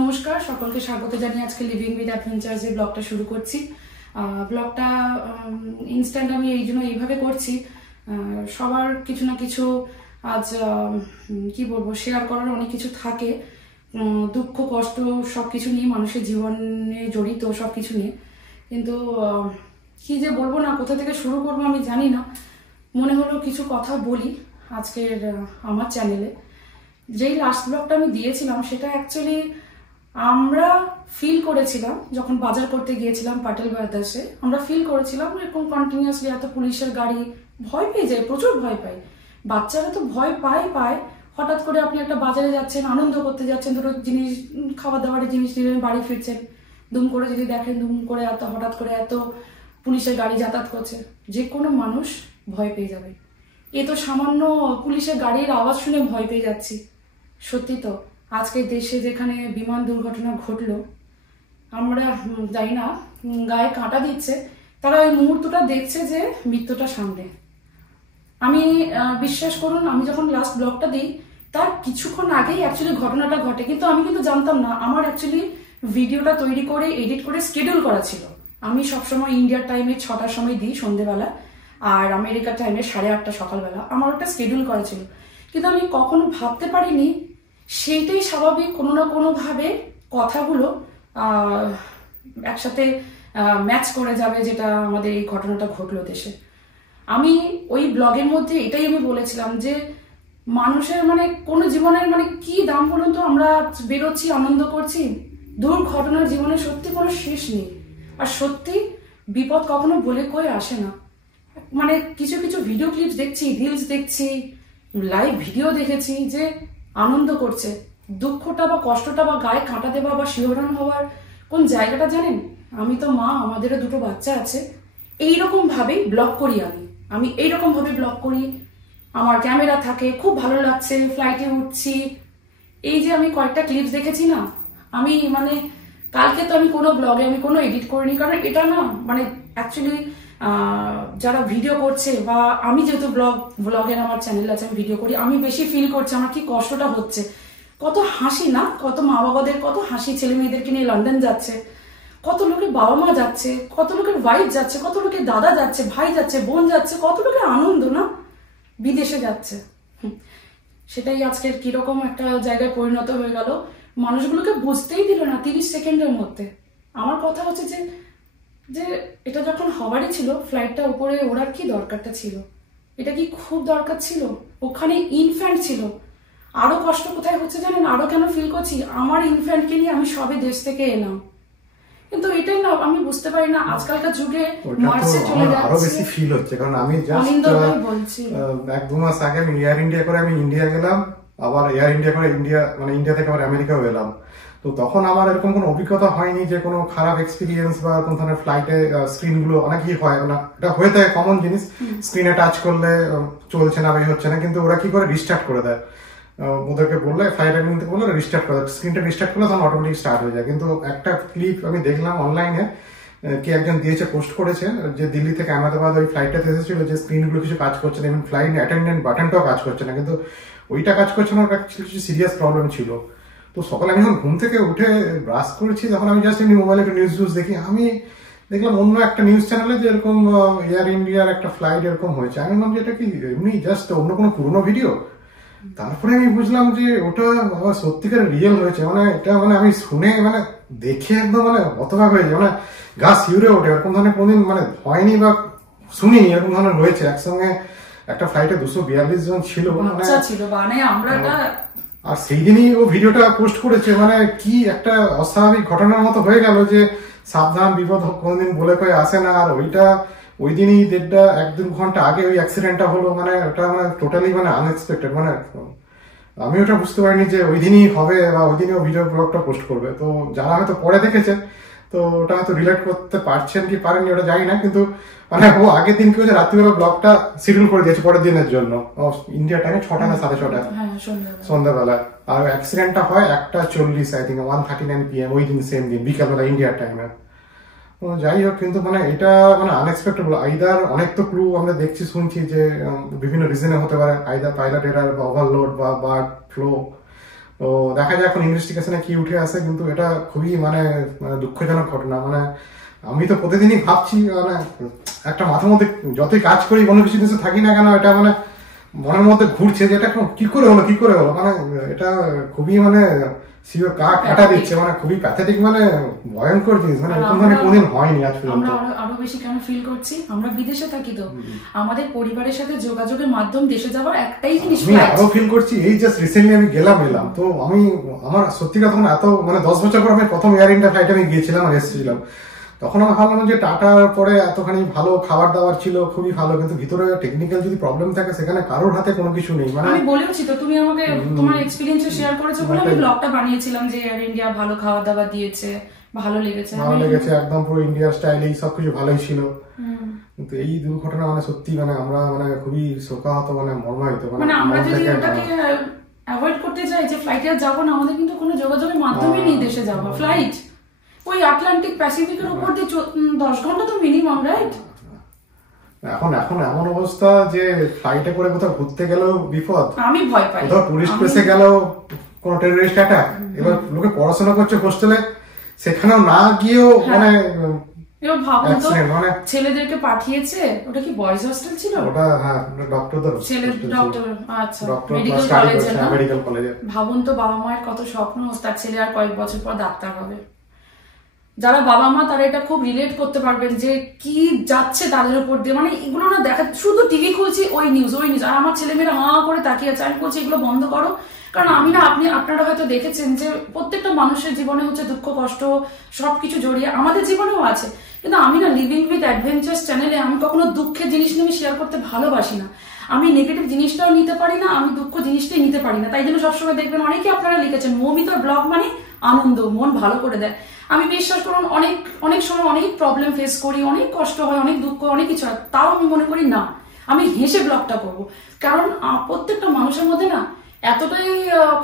নমস্কার, সকলকে স্বাগত জানিয়ে আজকে লিভিং উইথ অ্যাডভেঞ্চার্স এর ব্লগটা শুরু করছি। ব্লগটা ইনস্ট্যান্ট আমি এই জন্য এইভাবে করছি, সবার কিছু না কিছু আজ কি বলবো শেয়ার করার অনেক কিছু থাকে, দুঃখ কষ্ট সব কিছু নিয়ে, মানুষের জীবনে জড়িত সব কিছু নিয়ে। কিন্তু কি যে বলবো না, কোথা থেকে শুরু করবো আমি জানি না। মনে হলো কিছু কথা বলি আজকের আমার চ্যানেলে। যেই লাস্ট ব্লগটা আমি দিয়েছিলাম সেটা অ্যাকচুয়ালি আমরা ফিল করেছিলাম যখন বাজার করতে গিয়েছিলাম পাটেল ব্রাদার্সে। আমরা ফিল করেছিলাম এরকম কন্টিনিউয়াসলি এত পুলিশের গাড়ি, ভয় পেয়ে যায়, প্রচুর ভয় পায়। বাচ্চারা তো ভয় পায়। হঠাৎ করে আপনি একটা বাজারে যাচ্ছেন, আনন্দ করতে যাচ্ছেন, দুটো জিনিস খাবার দাবারের জিনিস নিলেন, বাড়ি ফিরছেন, দুম করে যদি দেখেন দুম করে এত হঠাৎ করে এত পুলিশের গাড়ি যাতায়াত করছে, যে কোনো মানুষ ভয় পেয়ে যাবে। এ তো সামান্য পুলিশের গাড়ির আওয়াজ শুনে ভয় পেয়ে যাচ্ছি। সত্যি তো, আজকে দেশে যেখানে বিমান দুর্ঘটনা ঘটলো, আমরা জানি না গায়ে কাঁটা দিচ্ছে, তারা ওই মুহূর্তটা দেখছে যে মৃত্যুটা সামনে। আমি বিশ্বাস করুন, আমি যখন লাস্ট ব্লগটা দিই তার কিছুক্ষণ আগেই অ্যাকচুয়ালি ঘটনাটা ঘটে, কিন্তু আমি কিন্তু জানতাম না। আমার অ্যাকচুয়ালি ভিডিওটা তৈরি করে এডিট করে স্কেডিউল করা ছিল। আমি সবসময় ইন্ডিয়ার টাইমে 6টার সময় দিই সন্ধ্যেবেলা, আর আমেরিকার টাইমে 8:30 সকালবেলা। আমার ওটা স্কেডিউল করা ছিল, কিন্তু আমি কখনো ভাবতে পারিনি সেইটাই স্বাভাবিক কোনো না কোনোভাবে কথাগুলো একসাথে ম্যাচ করে যাবে, যেটা আমাদের এই ঘটনাটা ঘটলো দেশে। আমি ওই ব্লগের মধ্যে এটাই আমি বলেছিলাম যে মানুষের কোনো জীবনের কি দাম বলুন তো। আমরা বেরোচ্ছি, আনন্দ করছি, দুর্ঘটনার জীবনে সত্যি কোনো শেষ নেই। আর সত্যি বিপদ কখনো বলে কয়ে আসে না। কিছু কিছু ভিডিও ক্লিপস দেখছি, রিলস দেখছি, লাইভ ভিডিও দেখেছি যে আনন্দ করছে। দুঃখটা বা কষ্টটা বা গায়ে কাঁটা দেওয়া বা শিহরণ হওয়ার কোন জায়গাটা জানেন? আমি তো মা, আমাদেরও দুটো বাচ্চা আছে। এইরকম ভাবেই ব্লগ করি আমি এইরকম ভাবে ব্লগ করি। আমার ক্যামেরা থাকে, খুব ভালো লাগছে, ফ্লাইটে উঠছি। এই যে আমি কয়েকটা ক্লিপস দেখেছি না, আমি কালকে তো আমি কোনো ব্লগে আমি কোনো এডিট করিনি, কারণ এটা না অ্যাকচুয়ালি যারা ভিডিও করছে, বা আমি যেহেতু ব্লগের আমার চ্যানেল আছে, আমি ভিডিও করি, আমি বেশি ফিল করছি আমার কি কষ্টটা হচ্ছে। কত হাসি না, কত মা বাবাদের কত হাসি, ছেলে মেয়েদেরকে নিয়ে লন্ডন যাচ্ছে, কত লোকের বাবা মা যাচ্ছে, কত লোকের ওয়াইফ যাচ্ছে, কত লোকের দাদা যাচ্ছে, ভাই যাচ্ছে, বোন যাচ্ছে, কত লোকের আনন্দ না, বিদেশে যাচ্ছে। সেটাই আজকের কিরকম একটা জায়গায় পরিণত হয়ে গেল, মানুষগুলোকে বুঝতেই দিল না 30 সেকেন্ডের মধ্যে। আমার কথা হচ্ছে যে এটা যখন হবারই ছিল, ফ্লাইটটা উপরে ওড়ার কি দরকারটা ছিল? এটা কি খুব দরকার ছিল? ওখানে ইনফ্যান্ট ছিল। আরো কষ্ট কোথায় হচ্ছে জানেন? আরো কেন ফিল করছি, আমার ইনফ্যান্টকে নিয়ে আমি সবে দেশ থেকে এলাম, কিন্তু এটাই না আমি বুঝতে পারি না আজকালকার যুগে মার্চে চলে যাচ্ছে। আরো বেশি ফিল হচ্ছে, কারণ আমি জাস্ট 1-2 মাস আগে আমি এয়ার ইন্ডিয়া করে আমি ইন্ডিয়া গেলাম, আবার এয়ার ইন্ডিয়া করে ইন্ডিয়া থেকে আবার আমেরিকাও এলাম। তো তখন আমার এরকম কোনো অভিজ্ঞতা হয়নি যে কোনো খারাপ এক্সপিরিয়েন্স বা কোন ধরনের ফ্লাইটে স্ক্রিন গুলো অনেকই হয় না, এটা হয়ে থাকে কমন জিনিস, স্ক্রিনে টাচ করলে চলছে না বা হচ্ছে না, কিন্তু ওরা কি করে রিস্টার্ট করে দেয়। ওদেরকে বললে ফ্লাইট অ্যাডমিন থেকে বললে রিস্টার্ট করে দেয়, স্ক্রিনটা রিস্টার্ট করলে তখন অটোমেটিক স্টার্ট হয়ে যায়। কিন্তু একটা ক্লিপ আমি দেখলাম অনলাইনে, কে একজন দিয়েছে, পোস্ট করেছে, যে দিল্লি থেকে আহমেদাবাদ ওই ফ্লাইটটাতে এসেছিল, যে স্ক্রিনগুলো কিছু কাজ করছে না, এবং ফ্লাইট অ্যাটেন্ডেন্ট বাটনটাও কাজ করছে না, কিন্তু ওইটা কাজ করছে না, কিছু সিরিয়াস প্রবলেম ছিল। তো সকালে আমি যখন ঘুম থেকে উঠে ব্রাশ করেছি, তখন আমি জাস্ট এমনি মোবাইলে একটু নিউজ দেখি, আমি দেখলাম অন্য একটা নিউজ চ্যানেলে যে এরকম এয়ার ইন্ডিয়ার একটা ফ্লাইট এরকম হয়েছে। আমি ভাবলাম যে এটা কি এমনি জাস্ট অন্য কোনো পুরোনো ভিডিও? তারপরে আমি বুঝলাম যে ওটা সত্যিকার রিয়েল হয়েছে। এটা আমি শুনে দেখে একদম হতবাক হয়েছে, গা শিউরে ওঠে। এরকম ধরনের কোনদিন হয়নি বা শুনিনি এরকম ধরনের হয়েছে। একসঙ্গে একটা ফ্লাইটে 242 জন ছিল, আর সেই দিনই ও ভিডিওটা পোস্ট করেছে। কি একটা অস্বাভাবিক ঘটনার মতো হয়ে গেল, যে সাবধান, বিপদ কোনদিন বলে কয়ে আসে না। আর ওই দিনই 1-2 ঘন্টা আগে ওই অ্যাক্সিডেন্টটা হলো। ওটা টোটালি আনএক্সপেক্টেড। আমি ওটা বুঝতে পারিনি যে ওই দিনই হবে বা ওই দিনই ও ভিডিও ব্লগটা পোস্ট করবে। তো যারা হয়তো পরে দেখেছে, তো ওটা হয়তো রিলেট করতে পারছেন কি পারেননি ওটা জানি না, কিন্তু ও আগের দিন কি হচ্ছে, রাত্রিবেলা ব্লগটা শিডিউল করে দিয়েছে পরের দিনের জন্য, ইন্ডিয়া টাইমে 6টা না 6:30 সন্ধ্যাবেলা। আর অ্যাক্সিডেন্টটা হয় 1:40 আই থিঙ্ক 1:39 PM ওই দিন, সেম দিন বিকালবেলা ইন্ডিয়ার টাইমে। যাই হোক, কিন্তু এটা আনএক্সপেক্টেড। আইদার অনেক তো ক্লু আমরা দেখছি, শুনছি যে বিভিন্ন রিজনে হতে পারে, আইদার পাইলট এরার বা ওভারলোড বা বার্ড ফ্লো তো দেখা যায় এখন ইনভেস্টিগেশনে কি উঠে আসে, কিন্তু এটা খুবই মানে দুঃখজনক ঘটনা। মানে আমি তো প্রতিদিনই ভাবছি, মানে একটা মাথার মধ্যে যতই কাজ করি কোনো কিছু জিনিসে থাকি না কেন, এটা মানে মনের মধ্যে ঘুরছে যে এটা কি করে হলো, মানে এটা খুবই মানে শিওর কাটা দিচ্ছে, মানে খুবই প্যাথেটিক, মানে ভয়ঙ্কর জিনিস, মানে এরকম ধরনের কোনদিন হয়নি আজ পর্যন্ত। আমরা আরো বেশি কেন ফিল করছি, আমরা বিদেশে থাকি তো আমাদের পরিবারের সাথে যোগাযোগের মাধ্যম দেশে যাওয়ার একটাই জিনিস আমি আরো ফিল করছি। এই জাস্ট রিসেন্টলি আমি এলাম তো আমার সত্যি কথা এত মানে 10 বছর পর আমি প্রথম এয়ার ইন্ডিয়া ফ্লাইটে আমি গিয়েছিলাম আর এসেছিলাম, তখন আমি ভাবলাম যে টাটার পরে এতখানি ভালো খাবার দাবার ছিল, খুবই ভালো, কিন্তু ভিতরে টেকনিক্যাল যদি প্রবলেম থাকে সেখানে কারোর হাতে কোনো কিছু নেই। মানে আমি বলেছি তো, তুমি আমাকে তোমার এক্সপেরিয়েন্স শেয়ার করেছো বলে আমি ব্লগটা বানিয়েছিলাম যে এয়ার ইন্ডিয়া ভালো খাবার দাবার দিয়েছে, ভালো লেগেছে একদম পুরো ইন্ডিয়ার স্টাইলেই সবকিছু ভালোই ছিল। কিন্তু এই দুর্ঘটনা মানে সত্যি মানে আমরা মানে খুবই শোকাহত, মানে মর্মাহত। মানে আমরা যদি ওটাকে অ্যাভয়েড করতে চাই যে ফ্লাইটে আর যাবো না, আমাদের কিন্তু কোনো যোগাযোগের মাধ্যমে নেই দেশে যাওয়া। ফ্লাইট ওই আটলান্টিক প্যাসিফিকের উপর দিয়ে 10 ঘন্টা তো মিনিমাম, রাইট? এখন এমন অবস্থা যে ফ্লাইটে করে কোথাও ঘুরতে গেলেও বিপদ, আমি ভয় পাই। কোথাও টুরিস্ট প্লেসে গেলেও কোনো টেররিস্ট অ্যাটাক। এবার লোকে পড়াশোনা করছে হোস্টেলে, সেখানেও না গিয়েও মানে এবার ভাবুন তো, ছেলেদেরকে পাঠিয়েছে, ওটা কি বয়েজ হোস্টেল ছিল? ওটা হ্যাঁ, ডক্টরদের ছেলে ডক্টর, আচ্ছা মেডিকেল কলেজে। ভাবুন তো বাবা মায়ের কত স্বপ্ন, তার ছেলে আর কয়েক বছর পর ডাক্তার হবে। যারা বাবা মা তারা এটা খুব রিলেট করতে পারবেন যে কি যাচ্ছে তাদের উপর দিয়ে, মানে এগুলো না দেখা, শুধু টিভি খুলছি ওই নিউজ, আর আমার ছেলেমেয়েরা করে তাকিয়ে আছে। আমি বলছি এগুলো বন্ধ করো, কারণ আমি না, আপনারা হয়তো দেখেছেন যে প্রত্যেকটা মানুষের জীবনে হচ্ছে দুঃখ কষ্ট সবকিছু জড়িয়ে, আমাদের জীবনেও আছে। কিন্তু আমি না লিভিং উইথ অ্যাডভেঞ্চার্স চ্যানেলে আমি কখনো দুঃখের জিনিস নিয়ে আমি শেয়ার করতে ভালোবাসি না। আমি নেগেটিভ জিনিসটাও নিতে পারি না, আমি দুঃখ জিনিসটাই নিতে পারি না। তাই জন্য সবসময় দেখবেন অনেকে আপনারা লিখেছেন মৌমিতার ব্লগ মানে আনন্দ, মন ভালো করে দেয়। আমি বিশ্বাস করুন অনেক সময় অনেক প্রবলেম ফেস করি, অনেক কষ্ট হয়, অনেক দুঃখ, অনেক কিছু হয়, তাও আমি মনে করি না আমি হেসে ব্লগটা করবো। কারণ প্রত্যেকটা মানুষের মধ্যে না এতটাই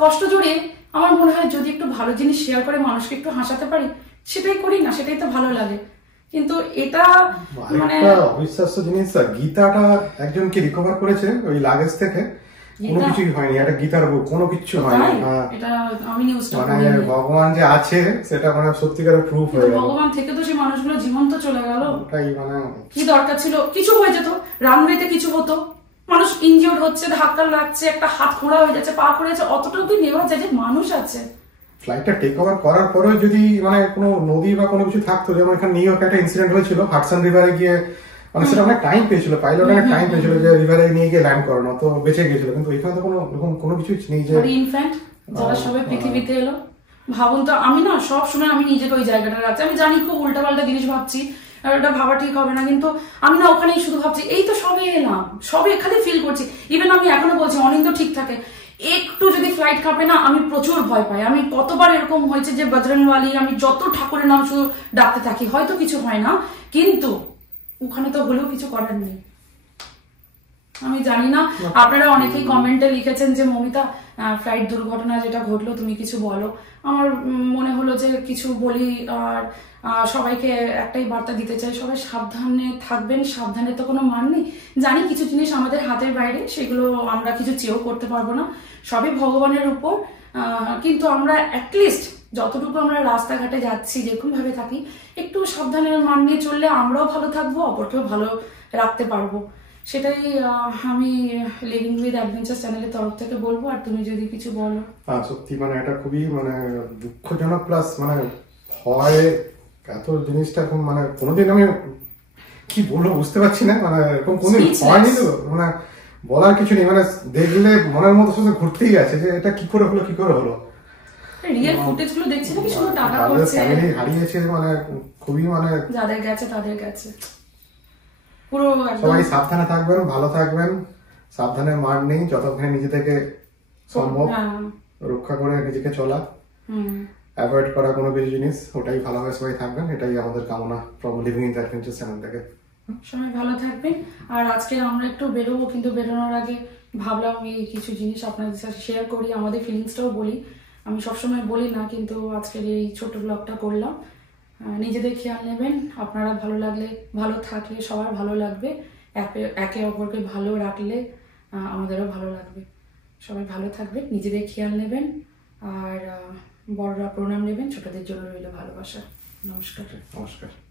কষ্ট জড়িয়ে, আমার মনে হয় যদি একটু ভালো জিনিস শেয়ার করে মানুষকে একটু হাসাতে পারি, সেটাই করি না, সেটাই তো ভালো লাগে। কিন্তু এটা মানে অবিশ্বাস্য জিনিস, গীতাটা একজনকে রিকভার করেছে ওই লাগেজ থেকে, কোনো কিছুই হয়নি, একটা গীতার বুক, কোনো কিছু হয়নি। এটা আমি নিউজটা মানে ভগবান যে আছে সেটা মানে সত্যিকারের প্রুফ হয়ে গেল। ভগবান থেকে তো সেই মানুষগুলো জীবন্ত চলে গেল, ওটাই মানে কি দরকার ছিল? কিছু হয়ে যেত, রানওয়েতে কিছু হতো, মানুষ ইনজিওর্ড হচ্ছে, ধাক্কা লাগছে, একটা হাত খোঁড়া হয়ে যাচ্ছে, পা খোঁড়া যাচ্ছে, অতটুকু নেওয়া যায় যে মানুষ আছে। ফ্লাইটটা টেক ওভার করার পরেও যদি মানে কোনো নদী বা কোনো কিছু থাকতো, যেমন এখানে নিউ ইয়র্কে একটা ইনসিডেন্ট হয়েছিল, হাডসন রিভারে গিয়ে, মানে সেটা অনেক টাইম পেয়েছিল, পাইলট অনেক টাইম পেয়েছিল যে রিভারে নিয়ে গিয়ে ল্যান্ড করানো, তো বেঁচে গিয়েছিল। কিন্তু এখানে তো কোনো কিছু নেই যে ইনফ্যাক্ট যারা সবাই পৃথিবীতে এলো। ভাবুন তো, আমি না সব সময় আমি নিজেকে ওই জায়গাটা রাখছি। আমি জানি খুব উল্টাপাল্টা জিনিস ভাবছি, এটা ভাবা ঠিক হবে না, কিন্তু আমি না ওখানেই শুধু ভাবছি এই তো সবে এলাম, সবে এখানে ফিল করছি। ইভেন আমি এখনো বলছি অনিন্দ ঠিক থাকে, একটু যদি ফ্লাইট কাঁপে না আমি প্রচুর ভয় পাই। আমি কতবার এরকম হয়েছে যে বজরংওয়ালি, আমি যত ঠাকুরের নাম শুধু ডাকতে থাকি, হয়তো কিছু হয় না, কিন্তু ওখানে তো হলেও কিছু করার নেই। আমি জানি না, আপনারা অনেকেই কমেন্টে লিখেছেন যে মৌমিতা ফ্লাইট দুর্ঘটনা যেটা ঘটলো তুমি কিছু বলো। আমার মনে হলো যে কিছু বলি, আর সবাইকে একটাই বার্তা দিতে চাই, সবাই সাবধানে থাকবেন। সাবধানে তো কোনো মান নেই, জানি কিছু জিনিস আমাদের হাতের বাইরে, সেগুলো আমরা কিছু চেয়েও করতে পারবো না, সবই ভগবানের উপর। কিন্তু আমরা অ্যাটলিস্ট যতটুকু আমরা রাস্তাঘাটে যাচ্ছি, যেরকম ভাবে থাকি, একটু সাবধানের মান নিয়ে চললে আমরাও ভালো থাকবো, অপরকেও ভালো রাখতে পারবো। সেটাই আমি লিভিং উইথ অ্যাডভেঞ্চার চ্যানেলের তরফ থেকে বলবো। আর তুমি যদি কিছু বলো। সত্যি মানে এটা খুবই মানে দুঃখজনক, প্লাস মানে ভয়, এত জিনিসটা মানে কোনোদিন আমি কি বলবো বুঝতে পারছি না, মানে এরকম কোনোদিন হয়নি তো, মানে বলার কিছু নেই, মানে দেখলে মনের মতো শুধু ঘুরতেই আছে যে এটা কি করে হলো। রিয়েল ফুটেজ গুলো দেখছি নাকি শুধু টাকা করছে, ফ্যামিলি হারিয়েছে, মানে খুবই মানে যাদের গেছে তাদের গেছে পুরো। সবাই সাবধানে থাকবেন, ভালো থাকবেন, সাবধানে মার নেই, যতক্ষণ নিজে থেকে সম্ভব রক্ষা করে নিজেকে চলা, অ্যাভয়েড করা কোনো কিছু জিনিস, ওটাই ভালোভাবে সবাই থাকবেন, এটাই আমাদের কামনা from living with adventure channel থেকে। সবাই ভালো থাকবেন। আর আজকে আমরা একটু বেরোবো, কিন্তু বেরোনোর আগে ভাবলাম এই কিছু জিনিস আপনাদের সাথে শেয়ার করি, আমাদের ফিলিংসটাও বলি। আমি সবসময় বলি না, কিন্তু আজকের এই ছোট ব্লগটা করলাম। নিজেদের খেয়াল নেবেন, আপনারা ভালো লাগলে, ভালো থাকলে সবার ভালো লাগবে, একে অপরকে ভালো রাখলে আমাদেরও ভালো লাগবে। সবাই ভালো থাকবেন, নিজেদের খেয়াল নেবেন, আর বড়রা প্রণাম নেবেন, ছোটদের জন্য রইল ভালোবাসা। নমস্কার। নমস্কার।